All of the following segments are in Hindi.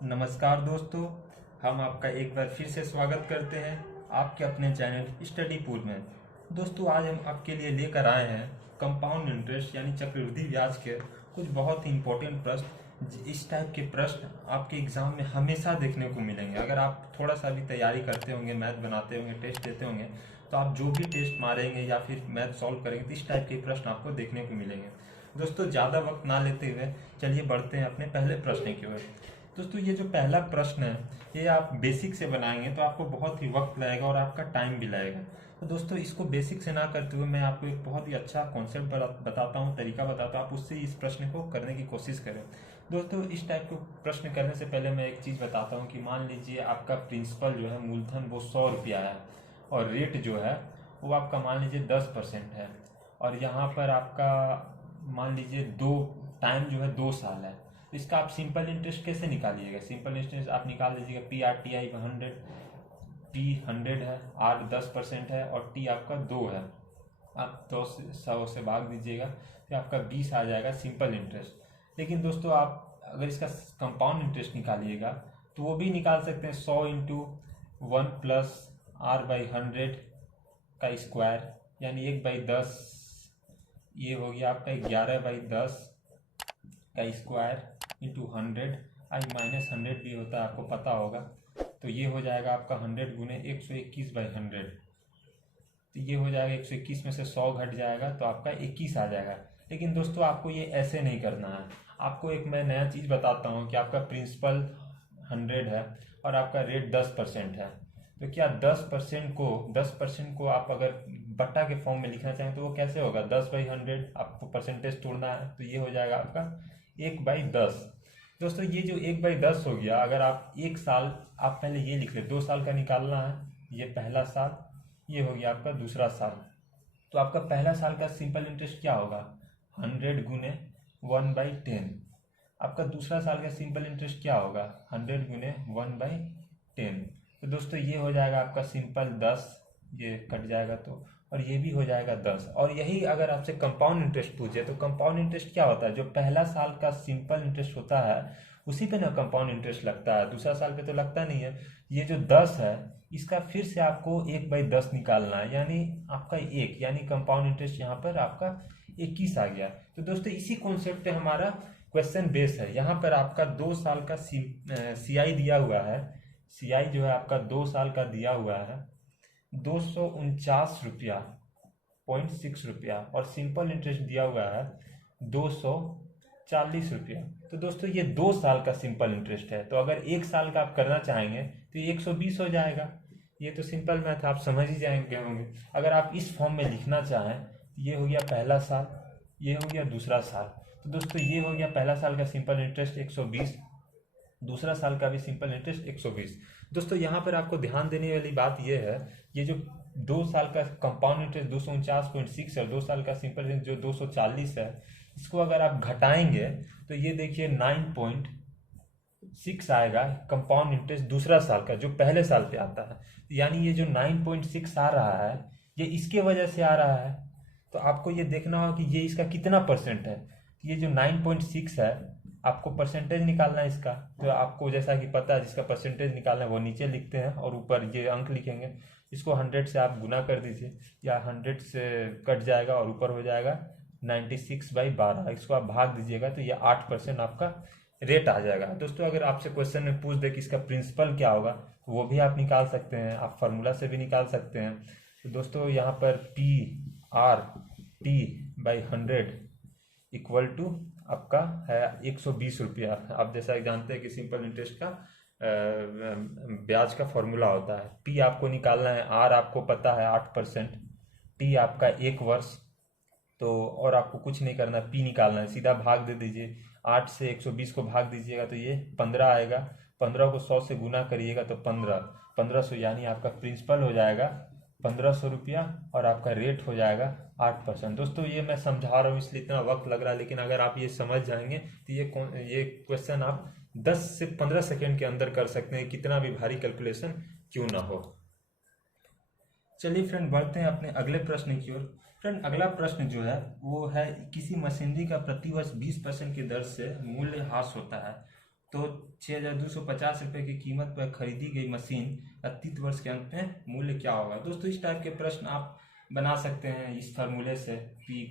नमस्कार दोस्तों, हम आपका एक बार फिर से स्वागत करते हैं आपके अपने चैनल स्टडी पूल में। दोस्तों, आज हम आपके लिए लेकर आए हैं कंपाउंड इंटरेस्ट यानी चक्रवृद्धि ब्याज के कुछ बहुत ही इंपॉर्टेंट प्रश्न। इस टाइप के प्रश्न आपके एग्जाम में हमेशा देखने को मिलेंगे। अगर आप थोड़ा सा भी तैयारी करते होंगे, मैथ बनाते होंगे, टेस्ट देते होंगे, तो आप जो भी टेस्ट मारेंगे या फिर मैथ सॉल्व करेंगे तो इस टाइप के प्रश्न आपको देखने को मिलेंगे। दोस्तों, ज़्यादा वक्त ना लेते हुए चलिए बढ़ते हैं अपने पहले प्रश्न की ओर। दोस्तों, ये जो पहला प्रश्न है ये आप बेसिक से बनाएंगे तो आपको बहुत ही वक्त लगेगा और आपका टाइम भी लगेगा। तो दोस्तों, इसको बेसिक से ना करते हुए मैं आपको एक बहुत ही अच्छा कॉन्सेप्ट बताता हूँ, तरीका बताता हूँ, आप उससे इस प्रश्न को करने की कोशिश करें। दोस्तों, इस टाइप के प्रश्न करने से पहले मैं एक चीज़ बताता हूँ कि मान लीजिए आपका प्रिंसिपल जो है मूलधन वो 100 रुपया है और रेट जो है वो आपका मान लीजिए 10% है। और यहाँ पर आपका मान लीजिए दो टाइम जो है 2 साल है। तो इसका आप सिंपल इंटरेस्ट कैसे निकालिएगा? सिंपल इंटरेस्ट आप निकाल दीजिएगा P R T I 100, P 100 है, आर 10% है और टी आपका 2 है। आप 100 से भाग दीजिएगा तो आपका 20 आ जाएगा सिंपल इंटरेस्ट। लेकिन दोस्तों, आप अगर इसका कंपाउंड इंटरेस्ट निकालिएगा तो वो भी निकाल सकते हैं 100 × 1 प्लस आर बाई 100 का स्क्वायर, यानी 1/10। ये हो गया आपका 11/10 का स्क्वायर इंटू 100। आई -100 भी होता है, आपको पता होगा। तो ये हो जाएगा आपका 100 गुने 121/100। तो ये हो जाएगा 121 में से 100 घट जाएगा तो आपका 21 आ जाएगा। लेकिन दोस्तों, आपको ये ऐसे नहीं करना है। आपको एक मैं नया चीज़ बताता हूँ कि आपका प्रिंसिपल 100 है और आपका रेट 10% है। तो क्या 10% को आप अगर बट्टा के फॉर्म में लिखना चाहें तो वो कैसे होगा? 10/100, आपको परसेंटेज तोड़ना है तो ये हो जाएगा आपका 1/10। दोस्तों, ये जो 1/10 हो गया, अगर आप एक साल आप पहले ये लिख ले, 2 साल का निकालना है, ये पहला साल, ये हो गया आपका दूसरा साल। तो आपका पहला साल का सिंपल इंटरेस्ट क्या होगा? 100 गुने 1/10। आपका दूसरा साल का सिंपल इंटरेस्ट क्या होगा? 100 गुने 1/10। तो दोस्तों, ये हो जाएगा आपका सिंपल 10, ये कट जाएगा तो, और ये भी हो जाएगा 10। और यही अगर आपसे कंपाउंड इंटरेस्ट पूछे तो कंपाउंड इंटरेस्ट क्या होता है? जो पहला साल का सिंपल इंटरेस्ट होता है उसी पे ना कंपाउंड इंटरेस्ट लगता है, दूसरा साल पे तो लगता नहीं है। ये जो 10 है इसका फिर से आपको 1/10 निकालना है, यानी आपका 1, यानी कंपाउंड इंटरेस्ट यहाँ पर आपका 21 आ गया। तो दोस्तों, इसी कॉन्सेप्ट पे हमारा क्वेश्चन बेस है। यहाँ पर आपका 2 साल का सी आई दिया हुआ है। सी आई जो है आपका 2 साल का दिया हुआ है 249 रुपया 0.6 रुपया, और सिंपल इंटरेस्ट दिया हुआ है 240 रुपया। तो दोस्तों, ये 2 साल का सिंपल इंटरेस्ट है। तो अगर एक साल का आप करना चाहेंगे तो ये 120 हो जाएगा। ये तो सिंपल मैथ आप समझ ही जाएंगे होंगे। अगर आप इस फॉर्म में लिखना चाहें तो ये हो गया पहला साल, ये हो गया दूसरा साल। तो दोस्तों, ये हो गया पहला साल का सिंपल इंटरेस्ट 120, दूसरा साल का भी सिंपल इंटरेस्ट 120। दोस्तों, यहाँ पर आपको ध्यान देने वाली बात यह है, ये जो 2 साल का कंपाउंड इंटरेस्ट 249.6 है, 2 साल का सिंपल इंटरेस्ट जो 240 है, इसको अगर आप घटाएंगे तो ये देखिए 9.6 आएगा कंपाउंड इंटरेस्ट दूसरा साल का, जो पहले साल पे आता है। यानी ये जो 9.6 आ रहा है ये इसके वजह से आ रहा है। तो आपको ये देखना होगा कि ये इसका कितना परसेंट है। ये जो 9.6 है आपको परसेंटेज निकालना है इसका। तो आपको जैसा कि पता है, जिसका परसेंटेज निकालना है वो नीचे लिखते हैं और ऊपर ये अंक लिखेंगे। इसको 100 से आप गुना कर दीजिए, या 100 से कट जाएगा और ऊपर हो जाएगा 96/12। इसको आप भाग दीजिएगा तो ये 8% आपका रेट आ जाएगा। दोस्तों, अगर आपसे क्वेश्चन में पूछ दे कि इसका प्रिंसिपल क्या होगा तो वो भी आप निकाल सकते हैं, आप फार्मूला से भी निकाल सकते हैं। तो दोस्तों, यहाँ पर PRT/100 इक्वल टू आपका है 120 रुपया। आप जैसा जानते हैं कि सिंपल इंटरेस्ट का ब्याज का फॉर्मूला होता है। पी आपको निकालना है, आर आपको पता है 8%, टी आपका 1 वर्ष। तो और आपको कुछ नहीं करना, पी निकालना है, सीधा भाग दे दीजिए। 8 से 120 को भाग दीजिएगा तो ये 15 आएगा। 15 को 100 से गुना करिएगा तो 1500, यानी आपका प्रिंसिपल हो जाएगा 1500 रुपया और आपका रेट हो जाएगा 8%। दोस्तों, ये मैं समझा रहा हूँ इसलिए इतना वक्त लग रहा है, लेकिन अगर आप ये समझ जाएंगे तो ये क्वेश्चन आप 10 से 15 सेकेंड के अंदर कर सकते हैं, कितना भी भारी कैलकुलेशन क्यों ना हो। चलिए फ्रेंड, बढ़ते हैं अपने अगले प्रश्न की ओर। फ्रेंड, अगला प्रश्न जो है वो है, किसी मशीनरी का प्रतिवर्ष 20% की दर से मूल्य ह्रास होता है तो 6,250 रुपये की कीमत पर खरीदी गई मशीन का 30 वर्ष के अंत में मूल्य क्या होगा। दोस्तों इस टाइप के प्रश्न आप बना सकते हैं इस फार्मूले से, P =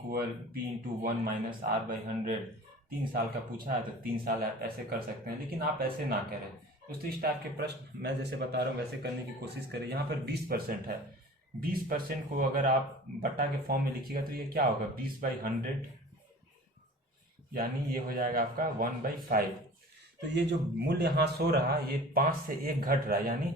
P × 1 - R/100। 3 साल का पूछा है तो 3 साल आप ऐसे कर सकते हैं, लेकिन आप ऐसे ना करें दोस्तों। इस टाइप के प्रश्न मैं जैसे बता रहा हूँ वैसे करने की कोशिश करें। यहाँ पर 20% है, 20% को अगर आप बट्टा के फॉर्म में लिखिएगा तो ये क्या होगा, 20/100, यानी ये हो जाएगा आपका 1/5। तो ये जो मूल्य यहाँ सो रहा है ये 5 से 1 घट रहा है, यानी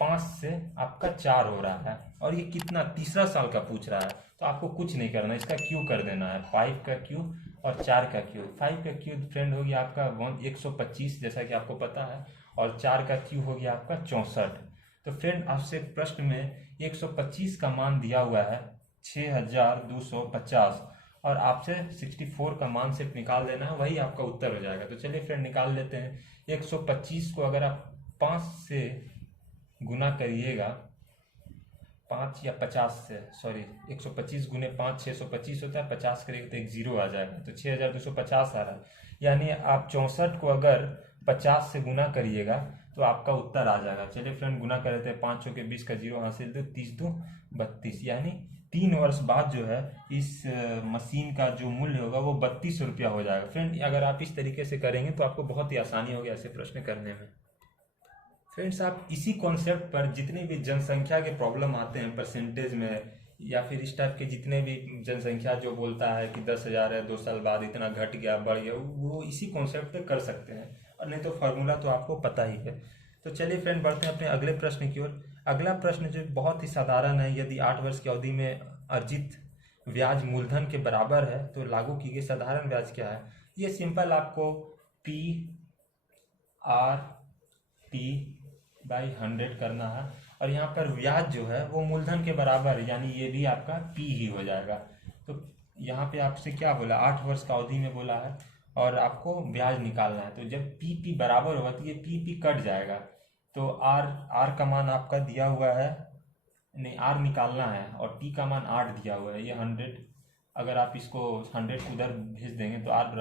5 से आपका 4 हो रहा है। और ये कितना, तीसरा साल का पूछ रहा है, तो आपको कुछ नहीं करना, इसका क्यू कर देना है, 5 का क्यू और 4 का क्यू। 5 का क्यू फ्रेंड हो गया आपका 125 जैसा कि आपको पता है, और 4 का क्यू हो गया आपका 64। तो फ्रेंड आपसे प्रश्न में 125 का मान दिया हुआ है 6,250, और आपसे 64 का मान सिर्फ निकाल देना है, वही आपका उत्तर हो जाएगा। तो चलिए फ्रेंड निकाल लेते हैं। 125 को अगर आप 5 से गुना करिएगा, 5 या 50 से, सॉरी 125 गुने 5 625 होता है, 50 करेंगे तो एक जीरो आ जाएगा, तो 6,250 आ रहा है। यानी आप 64 को अगर 50 से गुना करिएगा तो आपका उत्तर आ जाएगा। चलिए फ्रेंड गुना कर लेते हैं, 5 चौके 20 का जीरो हासिल, तो 30×2 = 32, यानी 3 वर्ष बाद जो है इस मशीन का जो मूल्य होगा वो 32 रुपया हो जाएगा। फ्रेंड अगर आप इस तरीके से करेंगे तो आपको बहुत ही आसानी होगी ऐसे प्रश्न करने में। फ्रेंड्स आप इसी कॉन्सेप्ट पर जितने भी जनसंख्या के प्रॉब्लम आते हैं परसेंटेज में, या फिर इस टाइप के जितने भी जनसंख्या जो बोलता है कि 10,000 है 2 साल बाद इतना घट गया बढ़ गया, वो इसी कॉन्सेप्ट पे कर सकते हैं, और नहीं तो फार्मूला तो आपको पता ही है। तो चलिए फ्रेंड बढ़ते हैं अपने अगले प्रश्न की ओर। अगला प्रश्न जो बहुत ही साधारण है, यदि 8 वर्ष की अवधि में अर्जित ब्याज मूलधन के बराबर है तो लागू की गई साधारण ब्याज क्या है। ये सिंपल आपको P/100 करना है, और यहाँ पर ब्याज जो है वो मूलधन के बराबर है, यानी ये भी आपका P ही हो जाएगा। तो यहाँ पे आपसे क्या बोला, 8 वर्ष का अवधि में बोला है और आपको ब्याज निकालना है। तो जब P बराबर होगा तो ये P कट जाएगा, तो R का मान आपका दिया हुआ है, नहीं R निकालना है, और T का मान 8 दिया हुआ है, ये 100। अगर आप इसको 100 उधर भेज देंगे तो R =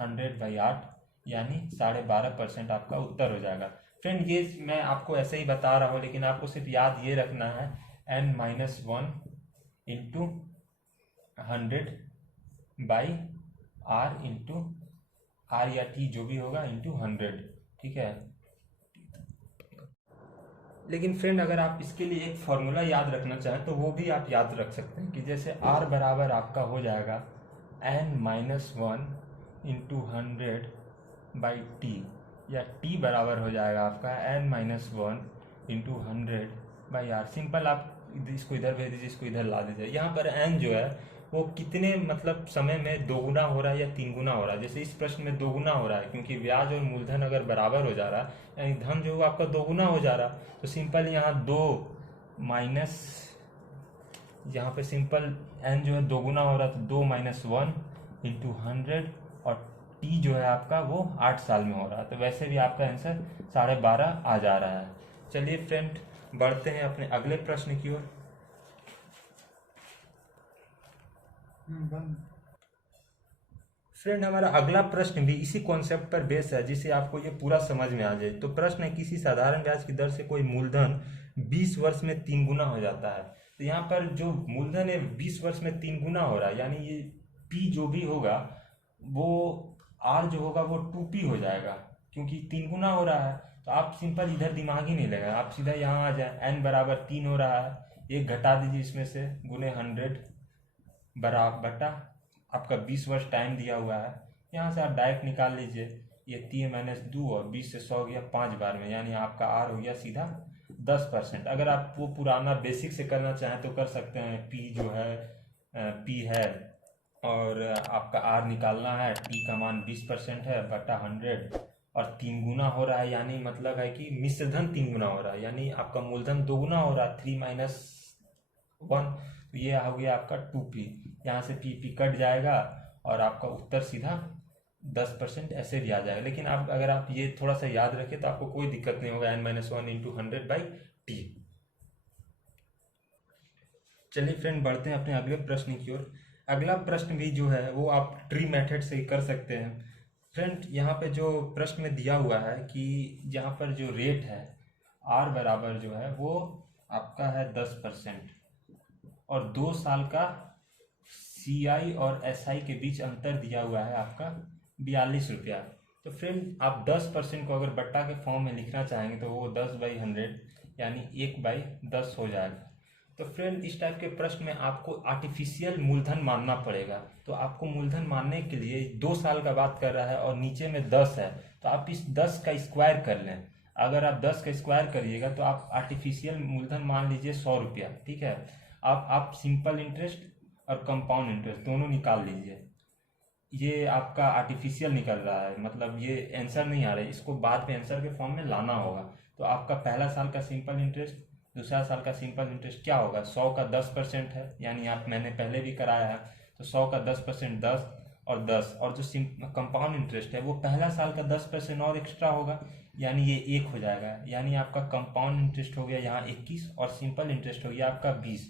100/8, यानी 12.5% आपका उत्तर हो जाएगा। फ्रेंड ये मैं आपको ऐसे ही बता रहा हूँ, लेकिन आपको सिर्फ याद ये रखना है n - 1 × 100/R × R या T जो भी होगा ×100, ठीक है। लेकिन फ्रेंड अगर आप इसके लिए एक फॉर्मूला याद रखना चाहें तो वो भी आप याद रख सकते हैं कि जैसे R बराबर आपका हो जाएगा n - 1 × 100/T, या T बराबर हो जाएगा आपका n - 1 × 100/R। सिंपल आप इसको इधर भेज दीजिए, इसको इधर ला दीजिए। यहाँ पर n जो है वो कितने मतलब समय में 2 गुना हो रहा है या 3 गुना हो रहा है। जैसे इस प्रश्न में 2 गुना हो रहा है, क्योंकि ब्याज और मूलधन अगर बराबर हो जा रहा है, यानी धन जो है आपका 2 गुना हो जा रहा है, तो सिंपल यहाँ 2 माइनस, यहाँ पे सिंपल n जो है 2 गुना हो रहा है, तो 2 - 1 × 100, और T जो है आपका वो 8 साल में हो रहा है, तो वैसे भी आपका आंसर 12.5 आ जा रहा है। चलिए फ्रेंड बढ़ते हैं अपने अगले प्रश्न की ओर। फ्रेंड हमारा अगला प्रश्न भी इसी कॉन्सेप्ट पर बेस है, जिसे आपको ये पूरा समझ में आ जाए। तो प्रश्न है, किसी साधारण ब्याज की दर से कोई मूलधन 20 वर्ष में 3 गुना हो जाता है। तो यहाँ पर जो मूलधन है 20 वर्ष में 3 गुना हो रहा है, यानी ये P जो भी होगा वो R जो होगा वो 2P हो जाएगा, क्योंकि 3 गुना हो रहा है। तो आप सिंपल इधर दिमाग ही नहीं लगा, आप सीधा यहाँ आ जाए, n = 3 हो रहा है, एक घटा दीजिए इसमें से, गुने 100 बराबर बटा आपका 20 वर्ष टाइम दिया हुआ है। यहाँ से आप डायरेक्ट निकाल लीजिए, ये 3 - 2 और 20 से 100 गया 5 बार में, यानी आपका R हो गया सीधा 10%। अगर आप वो पुराना बेसिक से करना चाहें तो कर सकते हैं, P जो है P है और आपका R निकालना है, T का मान 20% है बटा 100, और 3 गुना हो रहा है, यानी मतलब है कि मिश्रधन 3 गुना हो रहा है, यानी आपका मूलधन 2 गुना हो रहा है, 3 - 1, तो ये हो गया आपका 2P। यहाँ से P कट जाएगा और आपका उत्तर सीधा 10% ऐसे भी आ जाएगा। लेकिन आप अगर आप ये थोड़ा सा याद रखें तो आपको कोई दिक्कत नहीं होगा, n - 1 × 100/T। चलिए फ्रेंड बढ़ते हैं अपने अगले प्रश्न की ओर। अगला प्रश्न भी जो है वो आप ट्री मेथड से ही कर सकते हैं। फ्रेंड यहाँ पे जो प्रश्न में दिया हुआ है कि यहाँ पर जो रेट है आर बराबर जो है वो आपका है 10% और 2 साल का सीआई और एसआई के बीच अंतर दिया हुआ है आपका 42 रुपया। तो फ्रेंड आप 10% को अगर बट्टा के फॉर्म में लिखना चाहेंगे तो वो 10/100 यानी 1/10 हो जाएगा। तो फ्रेंड इस टाइप के प्रश्न में आपको आर्टिफिशियल मूलधन मानना पड़ेगा। तो आपको मूलधन मानने के लिए 2 साल का बात कर रहा है और नीचे में 10 है, तो आप इस 10 का स्क्वायर कर लें। अगर आप 10 का स्क्वायर करिएगा तो आप आर्टिफिशियल मूलधन मान लीजिए 100 रुपया, ठीक है। आप सिंपल इंटरेस्ट और कंपाउंड इंटरेस्ट दोनों निकाल लीजिए। ये आपका आर्टिफिशियल निकल रहा है, मतलब ये आंसर नहीं आ रहा है, इसको बाद में आंसर के फॉर्म में लाना होगा। तो आपका पहला साल का सिंपल इंटरेस्ट, दूसरा साल का सिंपल इंटरेस्ट क्या होगा, 100 का 10% है, यानी आप मैंने पहले भी कराया है। तो 100 का 10% 10 और 10, और जो कंपाउंड इंटरेस्ट है वो पहला साल का 10% और एक्स्ट्रा होगा, यानी ये 1 हो जाएगा। यानी आपका कंपाउंड इंटरेस्ट हो गया यहाँ 21 और सिंपल इंटरेस्ट हो गया आपका 20।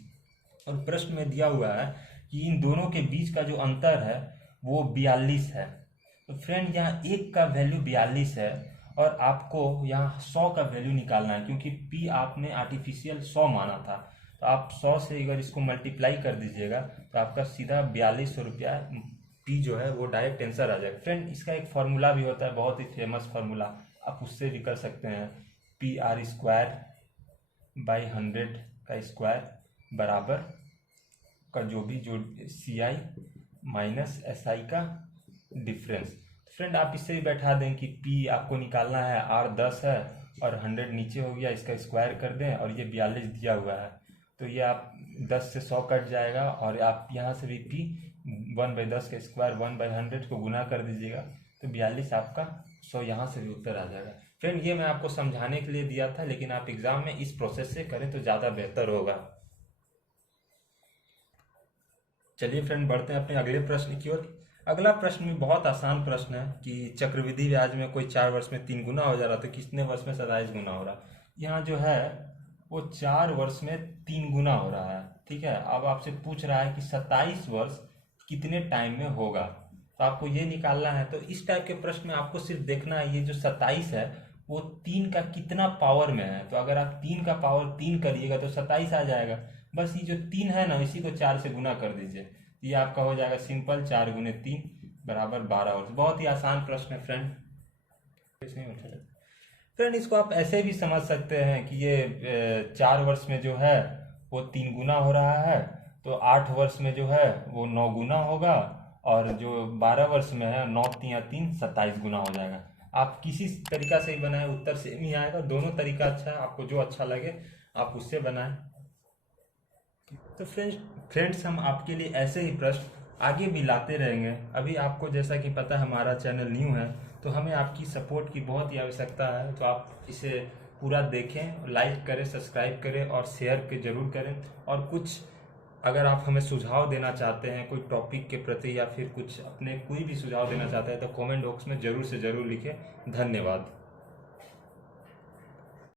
और प्रश्न में दिया हुआ है कि इन दोनों के बीच का जो अंतर है वो 42 है। तो फ्रेंड यहाँ 1 का वैल्यू 42 है और आपको यहाँ 100 का वैल्यू निकालना है, क्योंकि पी आपने आर्टिफिशियल 100 माना था। तो आप 100 से अगर इसको मल्टीप्लाई कर दीजिएगा तो आपका सीधा 4200 रुपया पी जो है वो डायरेक्ट आंसर आ जाएगा। फ्रेंड इसका एक फार्मूला भी होता है, बहुत ही फेमस फार्मूला, आप उससे भी कर सकते हैं। PR²/100 का स्क्वायर बराबर का जो CI माइनस SI का डिफरेंस। फ्रेंड आप इससे भी बैठा दें कि P आपको निकालना है, R 10 है और 100 नीचे हो गया, इसका स्क्वायर कर दें और ये 42 दिया हुआ है। तो ये आप 10 से 100 कट जाएगा और आप यहाँ से भी P 1/10 का स्क्वायर 1/100 को गुना कर दीजिएगा तो 42 आपका 100 यहाँ से भी उत्तर आ जाएगा। फ्रेंड ये मैं आपको समझाने के लिए दिया था, लेकिन आप एग्जाम में इस प्रोसेस से करें तो ज़्यादा बेहतर होगा। चलिए फ्रेंड बढ़ते हैं अपने अगले प्रश्न की ओर। अगला प्रश्न भी बहुत आसान प्रश्न है कि चक्रवृद्धि ब्याज में कोई 4 वर्ष में 3 गुना हो जा रहा तो कितने वर्ष में 27 गुना हो रहा। यहाँ जो है वो 4 वर्ष में 3 गुना हो रहा है, ठीक है। अब आपसे पूछ रहा है कि 27 वर्ष कितने टाइम में होगा, तो आपको ये निकालना है। तो इस टाइप के प्रश्न में आपको सिर्फ देखना है ये जो 27 है वो 3 का कितना पावर में है। तो अगर आप 3 का पावर 3 करिएगा तो 27 आ जाएगा। बस ये जो 3 है ना इसी को 4 से गुना कर दीजिए, ये आपका हो जाएगा सिंपल 4 × 3 बराबर 12 वर्ष। बहुत ही आसान प्रश्न है फ्रेंड। फ्रेंड इसको आप ऐसे भी समझ सकते हैं कि ये 4 वर्ष में जो है वो 3 गुना हो रहा है, तो 8 वर्ष में जो है वो 9 गुना होगा, और जो 12 वर्ष में है 9 × 3 = 3 27 गुना हो जाएगा। आप किसी तरीका से ही बनाए उत्तर सेम ही आएगा। दोनों तरीका अच्छा है, आपको जो अच्छा लगे आप उससे बनाएं। तो फ्रेंड्स हम आपके लिए ऐसे ही प्रश्न आगे भी लाते रहेंगे। अभी आपको जैसा कि पता है हमारा चैनल न्यू है, तो हमें आपकी सपोर्ट की बहुत ही आवश्यकता है। तो आप इसे पूरा देखें, लाइक करें, सब्सक्राइब करें और शेयर के जरूर करें। और कुछ अगर आप हमें सुझाव देना चाहते हैं कोई टॉपिक के प्रति या फिर कुछ अपने कोई भी सुझाव देना चाहते हैं तो कमेंट बॉक्स में ज़रूर से ज़रूर लिखें। धन्यवाद।